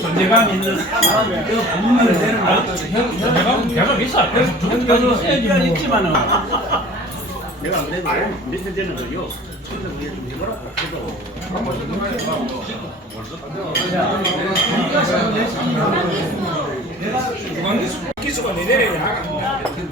존재감 있는 그 분명히 되는 거 존재감 대감 있어 그래서 존재감이 있어야지 있지만은 내가 그래도 그게 좀 해보라고 해도 기수가 내내려 모든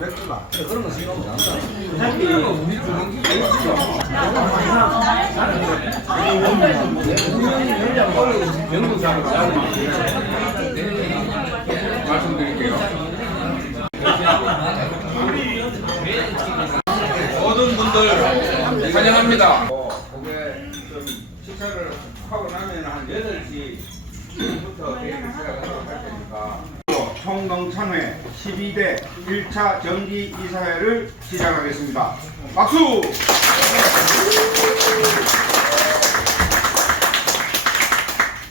분들 환영합니다. 그게 좀 식사를 하고 나면 한 8시부터 대회를 시작하도록 할 테니까 총동창회 12대 1차 정기 이사회를 시작하겠습니다. 박수!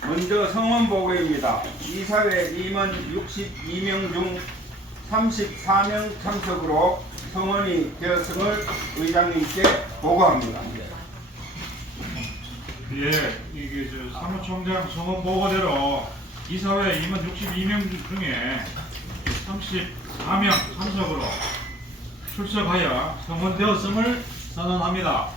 먼저 성원 보고입니다. 이사회 임원 62명 중 34명 참석으로 성원이 되었음을 의장님께 보고합니다. 예, 이게 저 사무총장 성원 보고대로 이사회 임원 62명 중에 34명 참석으로 출석하여 성원되었음을 선언합니다.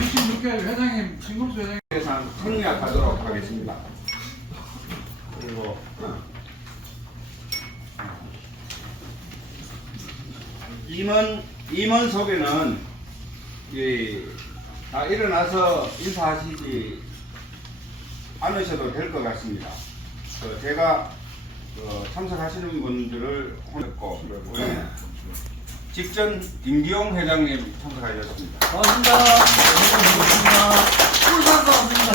26회 회장님, 신금수 회장님. 예산 생략하도록 하겠습니다. 그리고 임원 소개는 이, 다 일어나서 인사하시지 않으셔도 될 것 같습니다. 그 제가 그 참석하시는 분들을 hon했고 우리 직전 김기용 회장님 참석하셨습니다. 고맙습니다. 고맙습니다. 고생하셨습니다.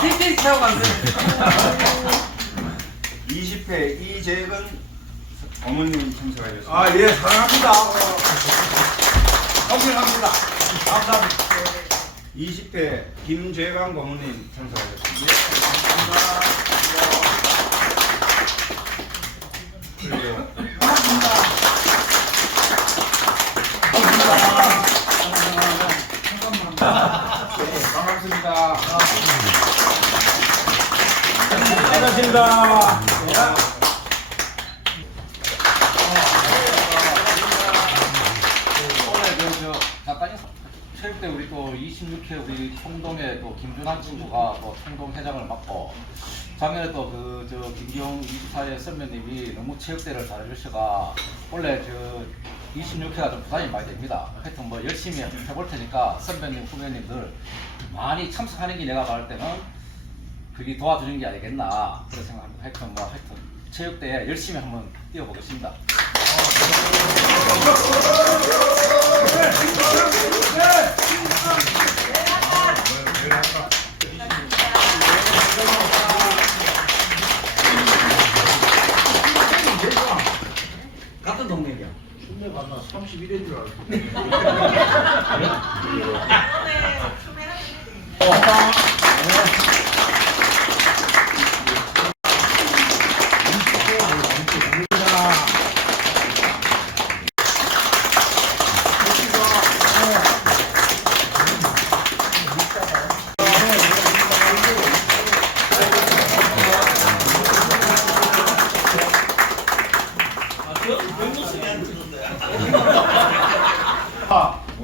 TT 타고 가세요 20회 이재근 어머님 참석하셨습니다. 아 예 사랑합니다. 존경합니다. 감사합니다. 20회 김재강 고모님 참석하셨습니다. 그리고 반갑습니다. 고맙습니다. 오늘 그저 잠깐 체육대 우리 또 26회 우리 총동에 또 김준환 친구가 또 총동 회장을 맡고 작년에 또 그 저 김기용 24회 선배님이 너무 체육대를 잘해주셔가 원래 저 26회가 좀 부담이 많이 됩니다. 하여튼 뭐 열심히 해볼 테니까 선배님 후배님들 많이 참석하는 게 내가 봤을 때는 그게 도와주는 게 아니겠나 그런 생각합니다. 하여튼 뭐 하여튼 체육대에 열심히 한번 뛰어보겠습니다.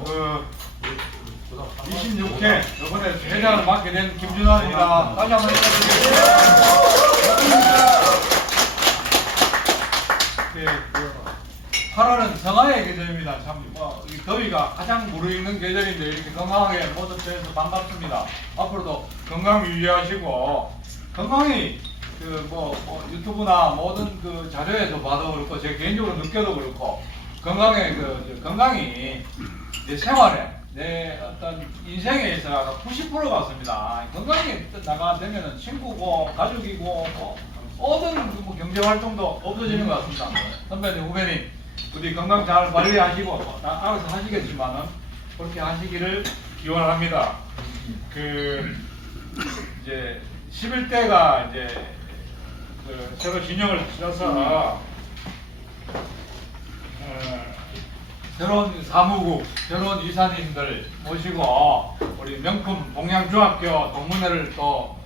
그 26회 이번에 회장을 맡게 된 김준환입니다. 다시 한번. 네, 8월은 성화의 계절입니다. 참, 뭐, 이 더위가 가장 무르익는 계절인데 이렇게 건강하게 모두 뵈서 반갑습니다. 앞으로도 건강 유지하시고 건강히 그뭐 유튜브나 모든 그 자료에도 봐도 그렇고 제 개인적으로 느껴도 그렇고 건강에 그저 건강이 내 생활에 내 어떤 인생에 있어서 90% 같습니다. 건강이 나가되면은 친구고 가족이고 뭐 모든 그뭐 경제 활동도 없어지는 것 같습니다. 선배님 후배님 부디 건강 잘 관리하시고 뭐다 알아서 하시겠지만은 그렇게 하시기를 기원합니다. 그 이제 11대가 이제 그 새로 진영을 지어서 어, 새로운 사무국, 새로운 이사님들 모시고 우리 명품 동양중학교 동문회를 또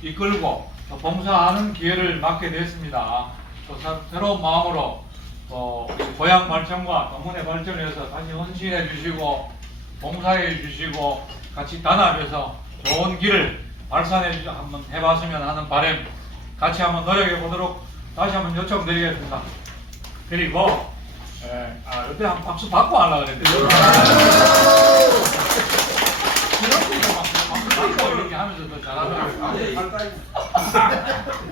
이끌고 또 봉사하는 기회를 맡게 됐습니다. 또 사- 새로운 마음으로 또 고향 발전과 동문회 발전을 위해서 다시 헌신해 주시고 봉사해 주시고 같이 단합해서 좋은 길을 발산해 주 한번 해봤으면 하는 바람 같이 한번 노력해 보도록 다시 한번 요청드리겠습니다. 그리고 에, 아 이때 한 박수 받고 하려고 그랬는데 이렇게 박수 받고 이렇게 하면서 더 잘하더라고요.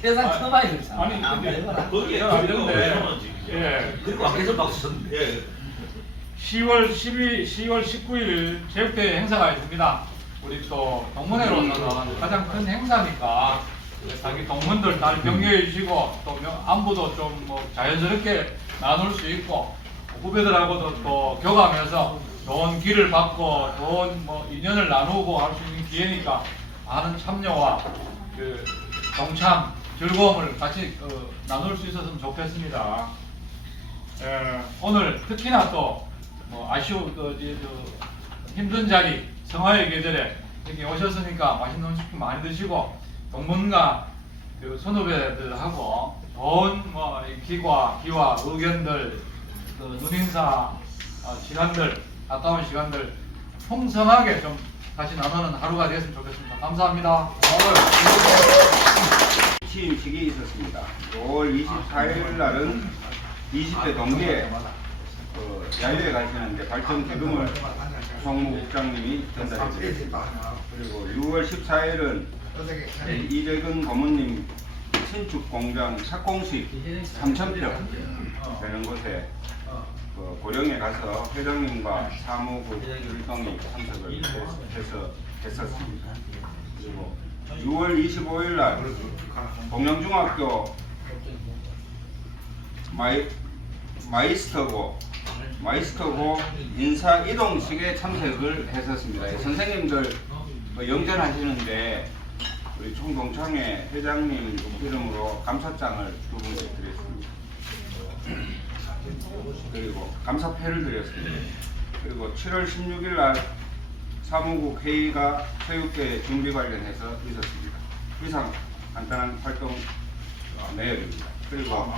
세상 처음 아니. 아니 근데 거기에 되는데 예. 그리고 안 계속 박수 쳤는데. 예. 10월 12, 10월 19일 체육대회 행사가 있습니다. 우리 또 동문회로서는 가장 큰 행사니까 자기 동문들 잘 격려해 주시고 또 명- 안부도 좀 뭐 자연스럽게 나눌 수 있고 후배들하고도 또 교감해서 좋은 길을 받고 좋은 뭐 인연을 나누고 할 수 있는 기회니까 많은 참여와 그 동참 즐거움을 같이 어, 나눌 수 있었으면 좋겠습니다. 예, 오늘 특히나 또 뭐 아쉬운 그, 이제 저 힘든 자리 성화의 계절에 이렇게 오셨으니까 맛있는 음식 좀 많이 드시고 동문가 그 선후배들하고 좋은 뭐이 기과 기와 의견들 그 눈인사 어, 시간들 아까운 시간들 풍성하게 좀 다시 나누는 하루가 됐으면 좋겠습니다. 감사합니다. 취임식이 있었습니다. 5월 24일 날은 20대 동기에 그 야유회 가시는데 발전 기금을 송무 국장님이 전달해 드렸습니다. 그리고 6월 14일은 이재근 고모님 신축 공장 착공식 3,000평 되는 곳에 그 고령에 가서 회장님과 사무국 일동이 참석을 해서 했었습니다. 그리고 6월 25일 날 동영중학교 마이, 마이스터고 마이스터고 인사 이동식에 참석을 했었습니다. 예, 선생님들 뭐 영전하시는데 우리 총동창회 회장님 이름으로 감사장을 두 분께 드렸습니다. 그리고 감사패를 드렸습니다. 그리고 7월 16일 날 사무국 회의가 체육대회 준비 관련해서 있었습니다. 이상 간단한 활동 어, 내역입니다. 그리고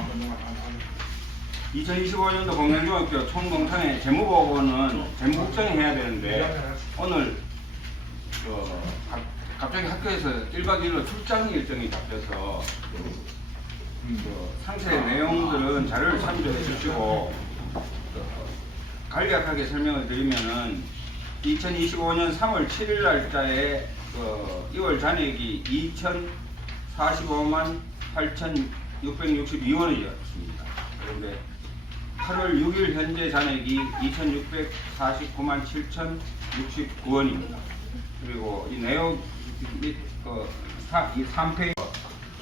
2025년도 공연중학교 총동창회 재무보고는 재무국장이 해야 되는데 오늘 그 갑- 갑자기 학교에서 1박 2일로 출장 일정이 잡혀서 그 상세 내용들은 자료를 참조해 주시고 그 간략하게 설명을 드리면은 2025년 3월 7일 날짜에 그 2월 잔액이 2,045만 8,662원이었습니다. 그런데 8월 6일 현재 잔액이 2,649만 7,069원입니다. 그리고 이 내 용 그, 이 3페이지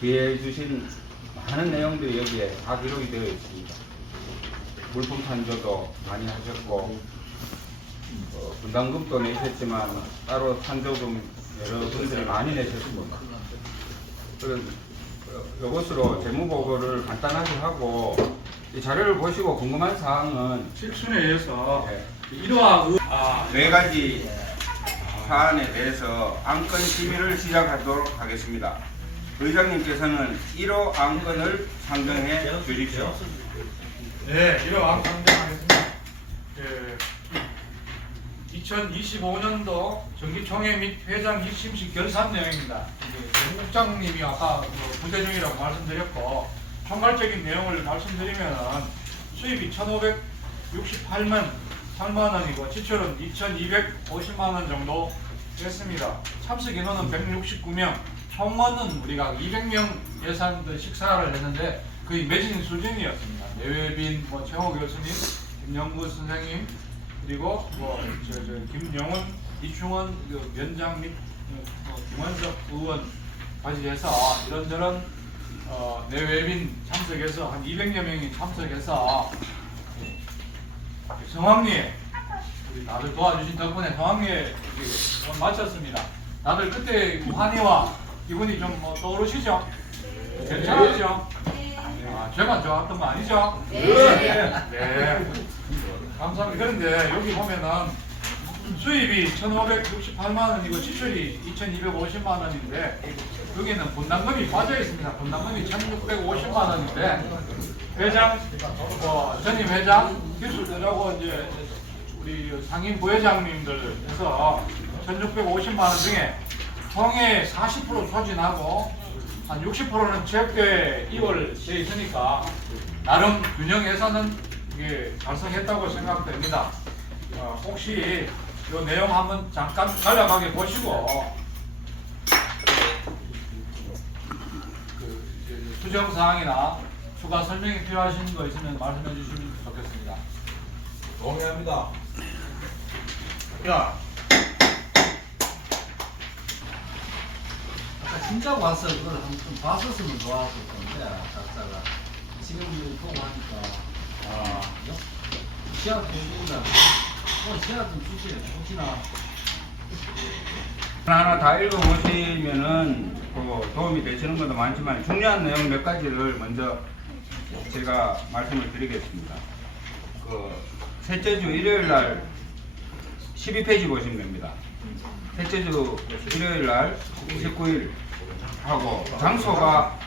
기회해 주신 많은 내용들이 여기에 다 기록이 되어 있습니다. 물품 탄조도 많이 하셨고 어, 분담금도 내셨지만 따로 탄조금 여러 분들이 많이 내셨습니다. 그래서 어, 이것으로 재무보고를 간단하게 하고 이 자료를 보시고 궁금한 사항은 실순에 의해서 네. 이러한 의- 아, 네 가지 사안에 대해서 안건 심의를 시작하도록 하겠습니다. 의장님께서는 1호 안건을 상정해 주십시오. 네, 이러한 상정하겠습니다. 예, 2025년도 정기총회 및 회장 입심식 결산 내용입니다. 국장님이 아까 그 부재 중이라고 말씀드렸고 총괄적인 내용을 말씀드리면은 수입이 1,568만 3만 원이고 지출은 2,250만 원 정도 됐습니다. 참석 인원은 169명, 총원은 우리가 200명 예산 그 식사를 했는데 거의 매진 수준이었습니다. 내외빈, 뭐 최호 교수님, 김영구 선생님, 그리고 뭐 저 저 김영훈, 이충원 그 위원장 및 어, 김원석 의원까지 해서 이런저런 어, 내외빈 참석해서 한 200여 명이 참석해서 예, 성황리에 우리 다들 도와주신 덕분에 성황리에 이렇게 마쳤습니다. 다들 그때 환희와 기분이 좀 뭐 떠오르시죠? 괜찮으죠? 아, 제만 좋았던 거 아니죠? 네. 감사합니다. 그런데 여기 보면은 수입이 1,568만 원이고 지출이 2,250만 원인데 여기는 분담금이 빠져 있습니다. 분담금이 1,650만 원인데 회장, 뭐 전임 회장, 기술자라고 이제 우리 상임 부회장님들 해서 1,650만 원 중에 총의 40% 소진하고 한 60%는 체육대회 이월 돼 있으니까 나름 균형 예산은 이게 달성했다고 생각됩니다. 어, 혹시 이 내용 한번 잠깐 간략하게 보시고 그 이제 수정 사항이나 추가 설명이 필요하신 거 있으면 말씀해 주시면 좋겠습니다. 동의합니다. 야, 아까 진짜 와서 그걸 한번 좀 봤었으면 좋았을 건데 작사가. 지금 보고 하니까. 아 시합 공부나 어 시합 좀 주시래 혹시나. 하나 다 읽어보시면은 그 도움이 되시는 것도 많지만 중요한 내용 몇 가지를 먼저 제가 말씀을 드리겠습니다. 그 셋째 주 일요일 날 12페이지 보시면 됩니다. 셋째 주 일요일 날 29일 하고 장소가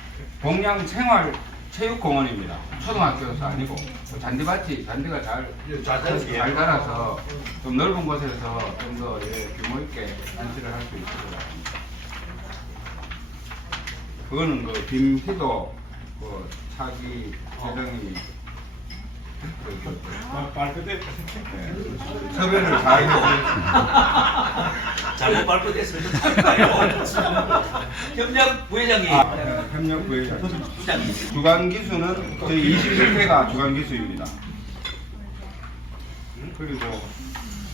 동양 생활 체육공원입니다. 초등학교에서 아니고 그 잔디밭이 잔디가 잘, 잘 자라서 좀 넓은 곳에서 좀 더 규모 있게 잔치를 할 수 있을 것 같습니다. 그거는 그 김희도 그 차기 회장님이 그, 섭외를 다 해주셨습니다. 잘못 발표됐으면 협력 부회장이 아, 네, 협력 부회장. 주간 기수는 저희 21회가 주간 기수입니다. 그리고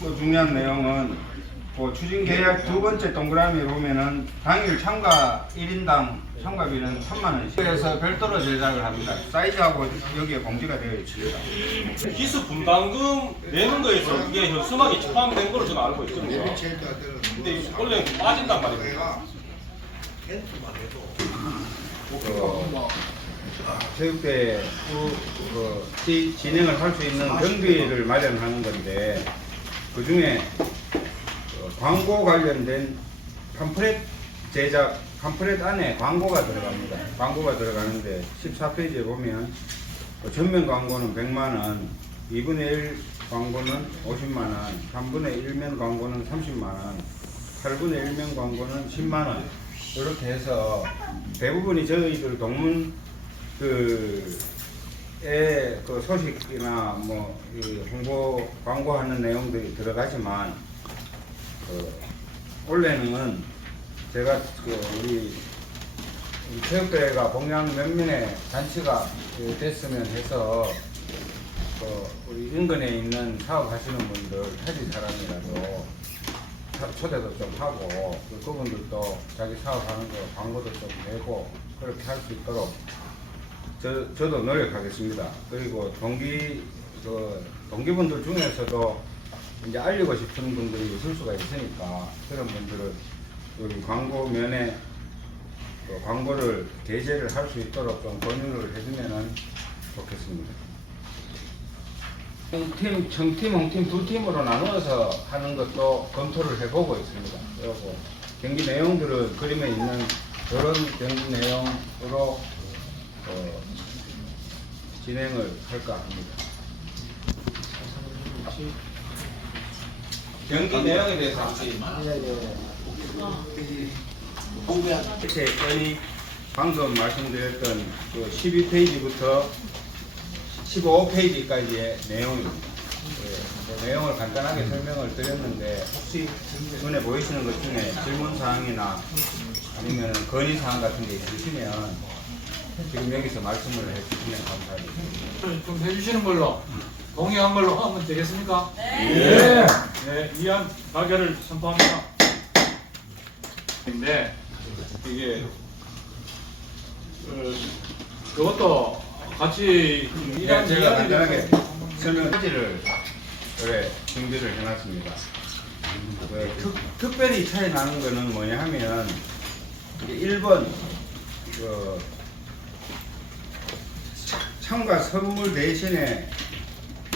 또 중요한 내용은 그 추진 계약 두 번째 동그라미 보면은 당일 참가 1인당 참가비는 3만 원씩. 그래서 별도로 제작을 합니다. 사이즈하고 여기에 공지가 되어 있습니다. 기수 분담금 내는 거에서 이게 현수막이 포함된 걸로 저는 알고 있거든요. 근데 원래 빠진단 말이에요. 그 체육대 후, 그 지- 진행을 할 수 있는 경비를 마련하는 건데 그 중에 광고 관련된 팜프렛 제작 팜프렛 안에 광고가 들어갑니다. 광고가 들어가는데 14페이지에 보면 그 전면 광고는 100만 원, 2분의 1 광고는 50만 원, 3분의 1면 광고는 30만 원, 8분의 1면 광고는 10만 원. 이렇게 해서 대부분이 저희들 동문 그, 에, 그 소식이나 뭐, 이 홍보, 광고하는 내용들이 들어가지만, 그, 원래는 제가 그, 우리, 체육대회가 봉양 면면에 잔치가 그 됐으면 해서, 그, 우리 인근에 있는 사업하시는 분들, 타지 사람이라도 차- 초대도 좀 하고 그 그분들도 자기 사업하는 거 광고도 좀 내고 그렇게 할 수 있도록 저, 저도 노력하겠습니다. 그리고 동기 그 동기분들 중에서도 이제 알리고 싶은 분들이 있을 수가 있으니까 그런 분들은 여기 광고면에 그 광고를 게재를 할 수 있도록 좀 권유를 해주면은 좋겠습니다. 홍팀, 청팀, 홍팀 두 팀으로 나누어서 하는 것도 검토를 해보고 있습니다. 그리고 경기 내용들은 그림에 있는 그런 경기 내용으로 어, 진행을 할까 합니다. 경기 내용에 대해서 혹시 밑에 방금 말씀드렸던 그 12페이지부터 15페이지까지의 내용입니다. 예, 그 내용을 간단하게 설명을 드렸는데 혹시 눈에 보이시는 것 중에 질문 사항이나 아니면 건의 사항 같은 게 있으시면 지금 여기서 말씀을 해주시면 감사하겠습니다. 좀 해주시는 걸로 동의한 걸로 하면 되겠습니까? 네. 네, 이안 가결을 선포합니다. 근데 이게 어, 그것도 같이 네, 이안 제가 이야기를 간단하게 설명지를 그래 준비를 해놨습니다. 그 특, 특별히 차이 나는 거는 뭐냐 하면 이게 1번 그 참가 선물 대신에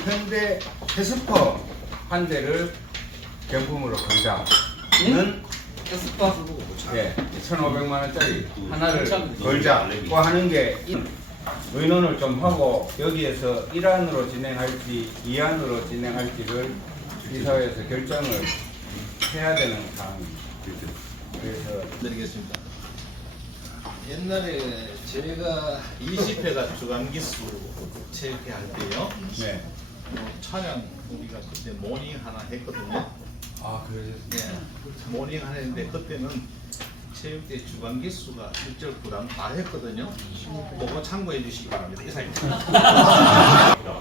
현대 캐스퍼 한 대를 경품으로 걸자는 예, 1,500만 원짜리 하나를 걸자고 하는 게 이- 의논을 좀 하고 여기에서 1안으로 진행할지 2안으로 진행할지를 이사회에서 결정을 해야 되는 상황입니다. 그래서 드리겠습니다. 옛날에 제가 20회가 주간기수 체육회 할 때요. 네. 어, 차량 우리가 그때 모닝 하나 했거든요. 아 그러셨어요. 네. 모닝 하나 했는데 그때는 체육대 주간기수가 실절 부담 다 했거든요. 그거 참고해 주시기 바랍니다. 이상입니다.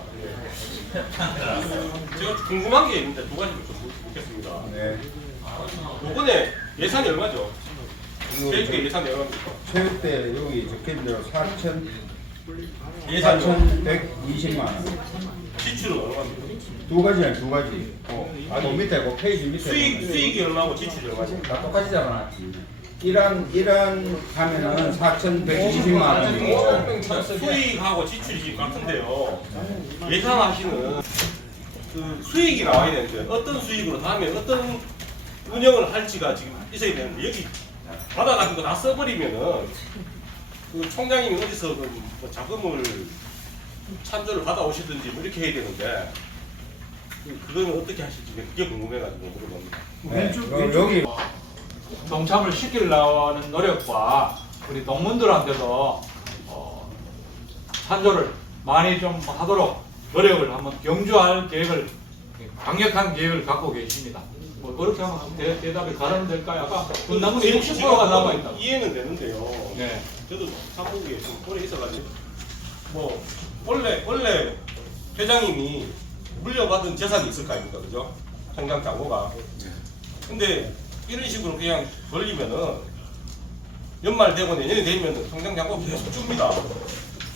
제가 궁금한 게 있는데 두 가지를 좀 묻겠습니다. 네. 이번에 예산이 얼마죠? 체육회 예산이 얼마입니까? 체육대 여기 적힌 대로 4천 예산이 4,120만 원. 지출은 얼마입니까? 두 가지야 두 가지. 어, 아니 밑에 그 페이지 밑에 수익 보면 수익이 얼마고 지출이 얼마죠? 다 똑같이 잡아놨지. 일한 일한 하면은 4,120만 원이고 수익하고 지출이 지금 같은데요. 예상하시는 그 수익이 나와야 되는데 어떤 수익으로 다음에 어떤 운영을 할지가 지금 있어야 되는데 여기 받아가지고 다 써버리면은 그 총장님이 어디서 그뭐 자금을 찬조를 받아오시든지 뭐 이렇게 해야 되는데 그- 그거는 어떻게 하실지 그게 궁금해가지고 물어봅니다. 네, 어, 여기 동참을 시키려는 노력과 우리 동문들한테도 어, 찬조를 많이 좀 하도록 노력을 한번 경주할 계획을 강력한 계획을 갖고 계십니다. 뭐 그렇게 하면 대, 대답이 가르면 될까요? 아까 분담문이 60%가 남아 있다. 이해는 되는데요. 네. 저도 사무국에 좀 오래 있어가지고 뭐 원래 원래 회장님이 물려받은 재산이 있을 거 아닙니까, 그죠? 청장 장고가. 근데 이런 식으로 그냥 걸리면은 연말 되고 내년이 되면은 청장 장고 계속 줍니다.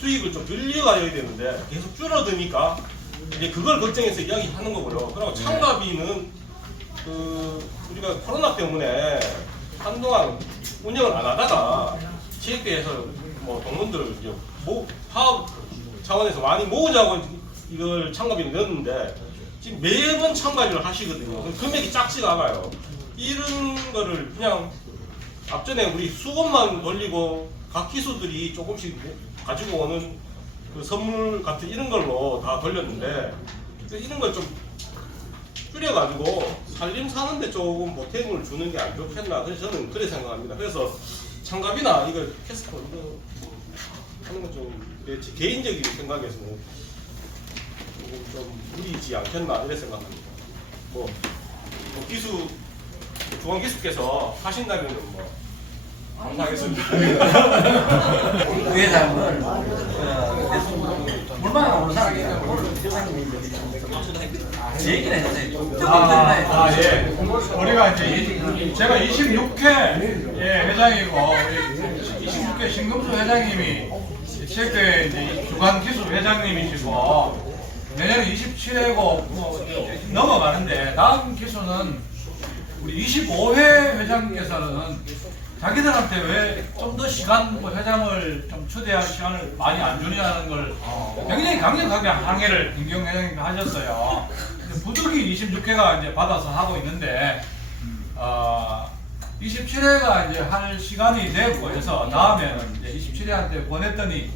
수익을 좀 늘려가야 되는데 계속 줄어드니까 이제 그걸 걱정해서 이야기하는 거고요. 그리고 참가비는 그 우리가 코로나 때문에 한동안 운영을 안 하다가 체육대에서 뭐 동문들 이제 모 파업 차원에서 많이 모으자고 이걸 참가비를 넣었는데 지금 매번 참가비를 하시거든요. 금액이 작지가 않아요. 이런 거를 그냥 앞전에 우리 수건만 돌리고 각 기수들이 조금씩 가지고 오는 그 선물 같은 이런 걸로 다 돌렸는데 이런 걸 좀 줄여가지고 살림 사는데 조금 보탬을 주는 게 안 좋겠나 그래서 저는 그래 생각합니다. 그래서 참가비나 이거 캐스터 이거 하는 건좀 개인적인 생각에서는 조금 좀 무리지 않겠나 이래 생각합니다. 뭐, 뭐 기수 중앙 기수께서 하신다면은 뭐 감사하겠습니다. 부회장을 얼마나 오는 사람이야? 제 얘기는 해주세요. 아, 아, 예. 우리가 이제 제가 26회 예, 회장이고 우리 26회 신금수 회장님이 체육대회 이제 주간 기수 회장님이시고 내년 27회고 뭐 넘어가는데 다음 기수는 우리 25회 회장님께서는 자기들한테 왜 좀 더 시간 뭐 회장을 좀 초대할 시간을 많이 안 주냐는 걸 굉장히 강력하게 항의를 김경 회장님이 하셨어요. 부득이 26회가 이제 받아서 하고 있는데 어, 27회가 이제 할 시간이 되고 해서 다음에는 이제 27회한테 보냈더니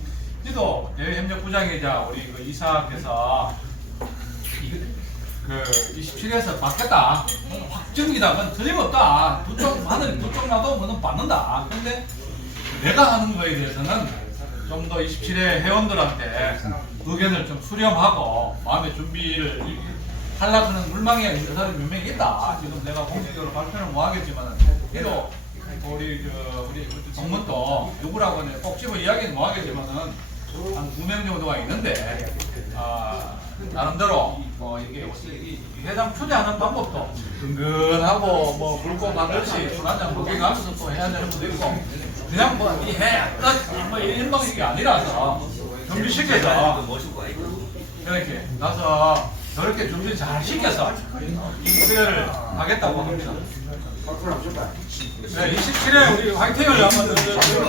니도 대외협력부장이자 우리 그 이사께서 그 27에서 받겠다. 확정이다. 그건 틀림없다. 두쪽 하늘 두쪽 나도 뭐는 받는다. 근데 내가 하는 거에 대해서는 좀 더 27회 회원들한테 의견을 좀 수렴하고 마음의 준비를 하려고는 물망에 있는 사람이 몇명 있다. 지금 내가 공식적으로 발표는 못 하겠지만 그래도 우리 저 우리 동문도 누구라고는 꼭 집어 이야기는 못 하겠지만은 한두명 정도가 있는데 아 나름대로 뭐 이게 이 회장 초대하는 방법도 은근하고 뭐 물고 가듯이 술 한잔 먹게 가면서 또 해야 되는 것도 있고 그냥 뭐이해뭐 이런 방식이 아니라서 준비시켜서 이렇게 나서 저렇게 준비 잘 시켜서 이대를 하겠다고 합니다. 네, 27회 우리 화이팅을 한번 드려주세요.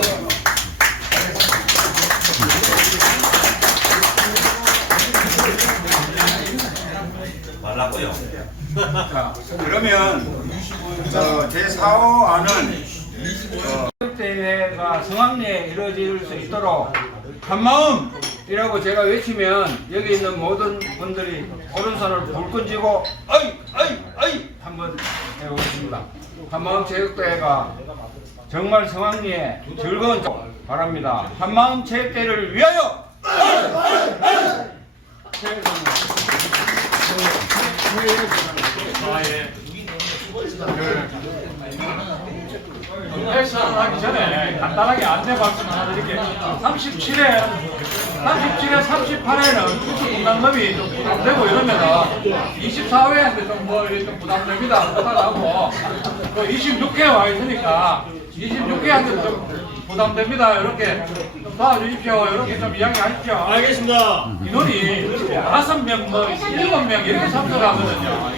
자, 그러면 어, 제 4호안은 대회가 성황리에 이루어질 수 있도록 한마음이라고 제가 외치면 여기 있는 모든 분들이 오른손을 불끈 쥐고 어이 어이 어이 한번 해보겠습니다. 한마음 체육대회가 정말 성황리에 즐거운 쪽 바랍니다. 한마음 체육대회를 위하여 패션하기 전에 간단하게 안내 말씀 하나 드릴게요. 37회, 37회, 38회는 공단법이 좀 부담되고 이러면은 24회한테 좀뭐 좀 부담됩니다. 부탁하고 또 26회 와 있으니까 26회한테 좀 부담됩니다. 이렇게 좀 도와주십시오. 이렇게 좀 이야기하십시오. 알겠습니다. 인원이 다섯 명, 뭐 일곱 명 이렇게 참석하거든요.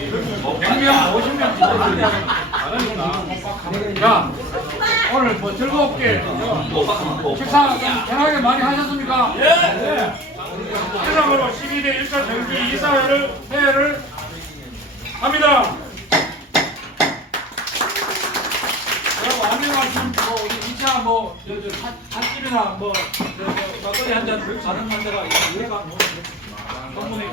100명, 50명 정도 많으니까. 자, 오늘 뭐 즐겁게 식사 좀 편하게 많이 하셨습니까? 예. 이상으로 12대 1차 정기 이사회를 회를 합니다. 말씀 뭐 우리 2차 뭐저저 팥집이나 뭐저 막걸리 한잔 가는 만데가 이해가 뭐 전문에